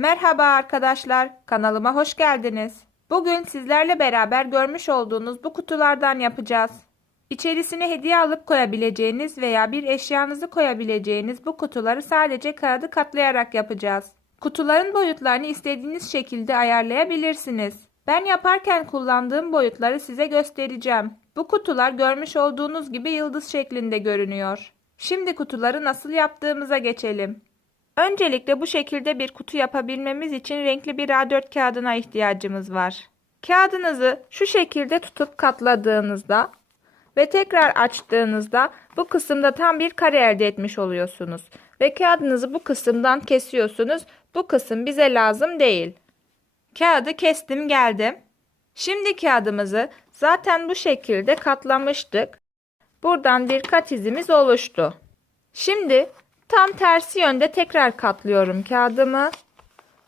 Merhaba arkadaşlar, kanalıma hoş geldiniz. Bugün sizlerle beraber görmüş olduğunuz bu kutulardan yapacağız. İçerisine hediye alıp koyabileceğiniz veya bir eşyanızı koyabileceğiniz bu kutuları sadece kağıdı katlayarak yapacağız. Kutuların boyutlarını istediğiniz şekilde ayarlayabilirsiniz. Ben yaparken kullandığım boyutları size göstereceğim. Bu kutular görmüş olduğunuz gibi yıldız şeklinde görünüyor. Şimdi kutuları nasıl yaptığımıza geçelim. Öncelikle bu şekilde bir kutu yapabilmemiz için renkli bir A4 kağıdına ihtiyacımız var. Kağıdınızı şu şekilde tutup katladığınızda ve tekrar açtığınızda bu kısımda tam bir kare elde etmiş oluyorsunuz. Ve kağıdınızı bu kısımdan kesiyorsunuz. Bu kısım bize lazım değil. Kağıdı kestim geldim. Şimdi kağıdımızı zaten bu şekilde katlamıştık. Buradan bir kat izimiz oluştu. Şimdi tam tersi yönde tekrar katlıyorum kağıdımı.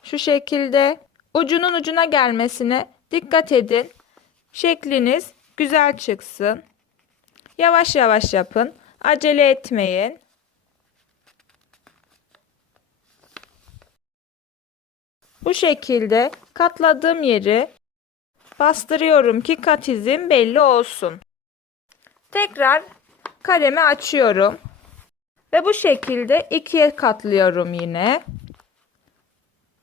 Şu şekilde ucunun ucuna gelmesine dikkat edin. Şekliniz güzel çıksın. Yavaş yavaş yapın. Acele etmeyin. Bu şekilde katladığım yeri bastırıyorum ki kat izim belli olsun. Tekrar karemi açıyorum. Ve bu şekilde ikiye katlıyorum yine.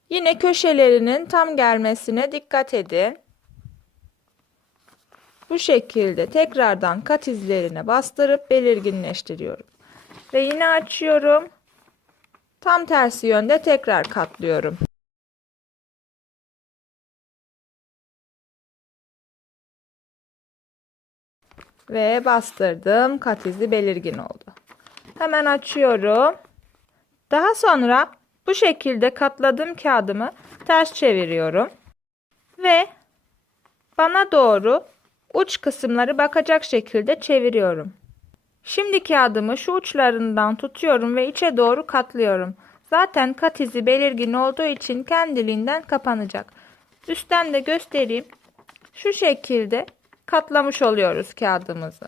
Yine köşelerinin tam gelmesine dikkat edin. Bu şekilde tekrardan kat izlerine bastırıp belirginleştiriyorum. Ve yine açıyorum. Tam tersi yönde tekrar katlıyorum. Ve bastırdım. Kat izi belirgin oldu. Hemen açıyorum. Daha sonra bu şekilde katladığım kağıdımı ters çeviriyorum. Ve bana doğru uç kısımları bakacak şekilde çeviriyorum. Şimdi kağıdımı şu uçlarından tutuyorum ve içe doğru katlıyorum. Zaten kat izi belirgin olduğu için kendiliğinden kapanacak. Üstten de göstereyim. Şu şekilde katlamış oluyoruz kağıdımızı.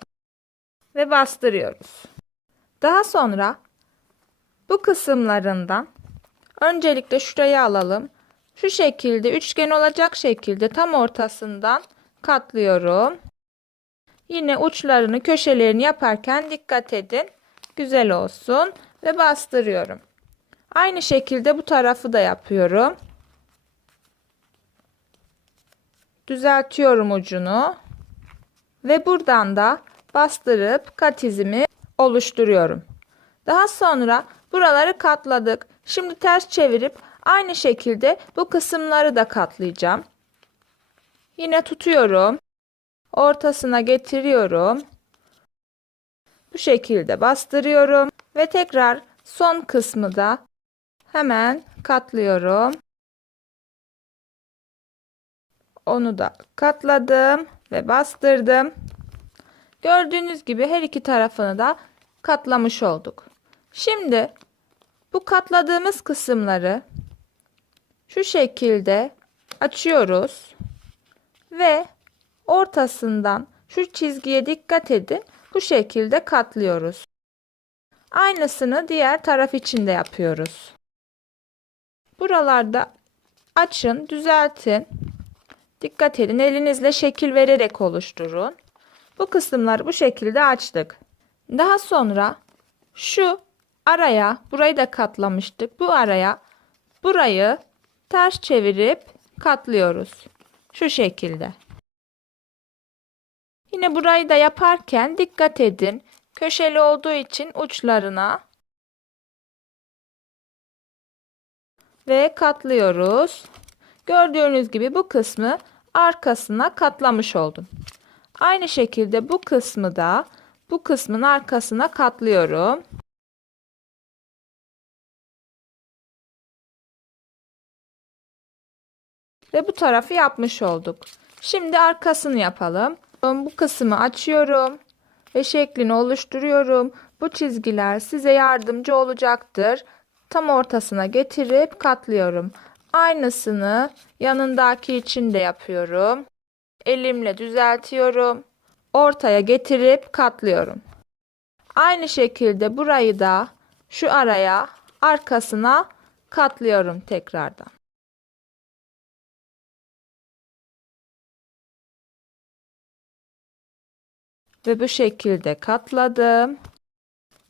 Ve bastırıyoruz. Daha sonra bu kısımlarından öncelikle şurayı alalım. Şu şekilde üçgen olacak şekilde tam ortasından katlıyorum. Yine uçlarını köşelerini yaparken dikkat edin. Güzel olsun ve bastırıyorum. Aynı şekilde bu tarafı da yapıyorum. Düzeltiyorum ucunu. Ve buradan da bastırıp kat izimi oluşturuyorum. Daha sonra buraları katladık. Şimdi ters çevirip aynı şekilde bu kısımları da katlayacağım. Yine tutuyorum. Ortasına getiriyorum. Bu şekilde bastırıyorum ve tekrar son kısmı da hemen katlıyorum. Onu da katladım ve bastırdım. Gördüğünüz gibi her iki tarafını da katlamış olduk. Şimdi bu katladığımız kısımları şu şekilde açıyoruz ve ortasından şu çizgiye dikkat edin. Bu şekilde katlıyoruz. Aynısını diğer taraf için de yapıyoruz. Buralarda açın, düzeltin. Dikkat edin elinizle şekil vererek oluşturun. Bu kısımları bu şekilde açtık. Daha sonra şu araya burayı da katlamıştık. Bu araya burayı ters çevirip katlıyoruz. Şu şekilde. Yine burayı da yaparken dikkat edin. Köşeli olduğu için uçlarına ve katlıyoruz. Gördüğünüz gibi bu kısmı arkasına katlamış oldum. Aynı şekilde bu kısmı da bu kısmın arkasına katlıyorum. Ve bu tarafı yapmış olduk. Şimdi arkasını yapalım. Bu kısmı açıyorum ve şeklini oluşturuyorum. Bu çizgiler size yardımcı olacaktır. Tam ortasına getirip katlıyorum. Aynısını yanındaki için de yapıyorum. Elimle düzeltiyorum ortaya getirip katlıyorum. Aynı şekilde burayı da şu araya arkasına katlıyorum tekrardan. Ve bu şekilde katladım.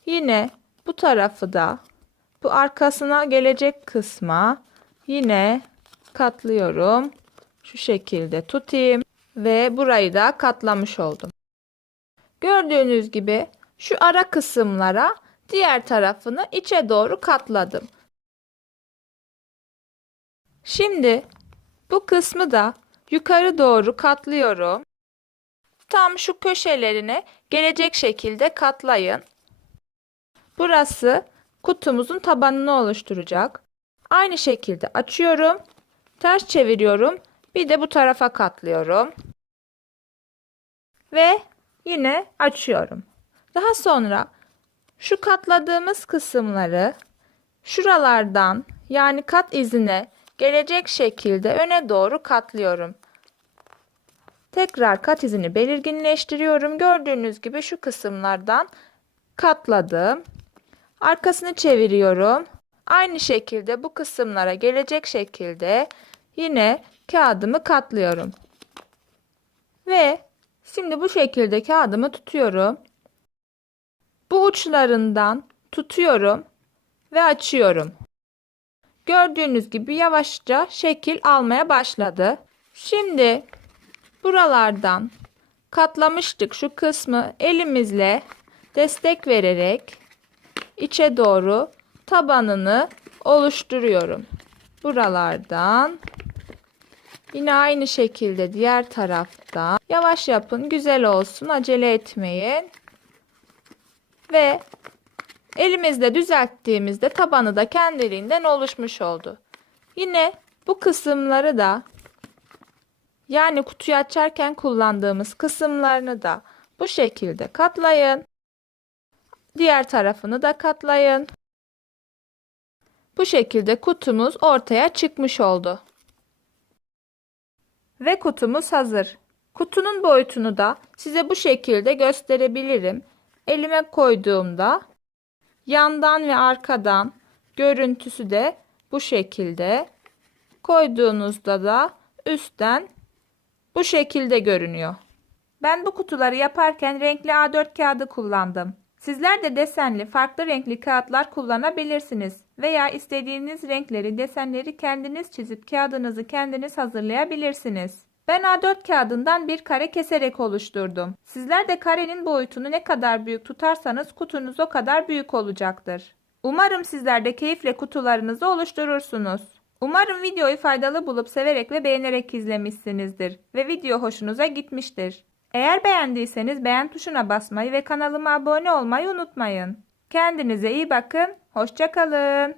Yine bu tarafı da bu arkasına gelecek kısma yine katlıyorum. Şu şekilde tutayım ve burayı da katlamış oldum. Gördüğünüz gibi şu ara kısımlara diğer tarafını içe doğru katladım. Şimdi bu kısmı da yukarı doğru katlıyorum. Tam şu köşelerine gelecek şekilde katlayın. Burası kutumuzun tabanını oluşturacak. Aynı şekilde açıyorum. Ters çeviriyorum. Bir de bu tarafa katlıyorum. Ve yine açıyorum. Daha sonra şu katladığımız kısımları şuralardan yani kat izine gelecek şekilde öne doğru katlıyorum. Tekrar kat izini belirginleştiriyorum. Gördüğünüz gibi şu kısımlardan katladım. Arkasını çeviriyorum. Aynı şekilde bu kısımlara gelecek şekilde yine kağıdımı katlıyorum. Ve şimdi bu şekilde kağıdımı tutuyorum. Bu uçlarından tutuyorum ve açıyorum. Gördüğünüz gibi yavaşça şekil almaya başladı. Şimdi buralardan katlamıştık şu kısmı elimizle destek vererek içe doğru tabanını oluşturuyorum. Buralardan yine aynı şekilde diğer taraftan yavaş yapın güzel olsun acele etmeyin ve elimizle düzelttiğimizde tabanı da kendiliğinden oluşmuş oldu. Yine bu kısımları da yani kutuyu açarken kullandığımız kısımlarını da bu şekilde katlayın. Diğer tarafını da katlayın. Bu şekilde kutumuz ortaya çıkmış oldu. Ve kutumuz hazır. Kutunun boyutunu da size bu şekilde gösterebilirim. Elime koyduğumda yandan ve arkadan görüntüsü de bu şekilde. Koyduğunuzda da üstten bu şekilde görünüyor. Ben bu kutuları yaparken renkli A4 kağıdı kullandım. Sizler de desenli farklı renkli kağıtlar kullanabilirsiniz veya istediğiniz renkleri, desenleri kendiniz çizip kağıdınızı kendiniz hazırlayabilirsiniz. Ben A4 kağıdından bir kare keserek oluşturdum. Sizler de karenin boyutunu ne kadar büyük tutarsanız kutunuz o kadar büyük olacaktır. Umarım sizler de keyifle kutularınızı oluşturursunuz. Umarım videoyu faydalı bulup severek ve beğenerek izlemişsinizdir ve video hoşunuza gitmiştir. Eğer beğendiyseniz beğen tuşuna basmayı ve kanalıma abone olmayı unutmayın. Kendinize iyi bakın, hoşçakalın.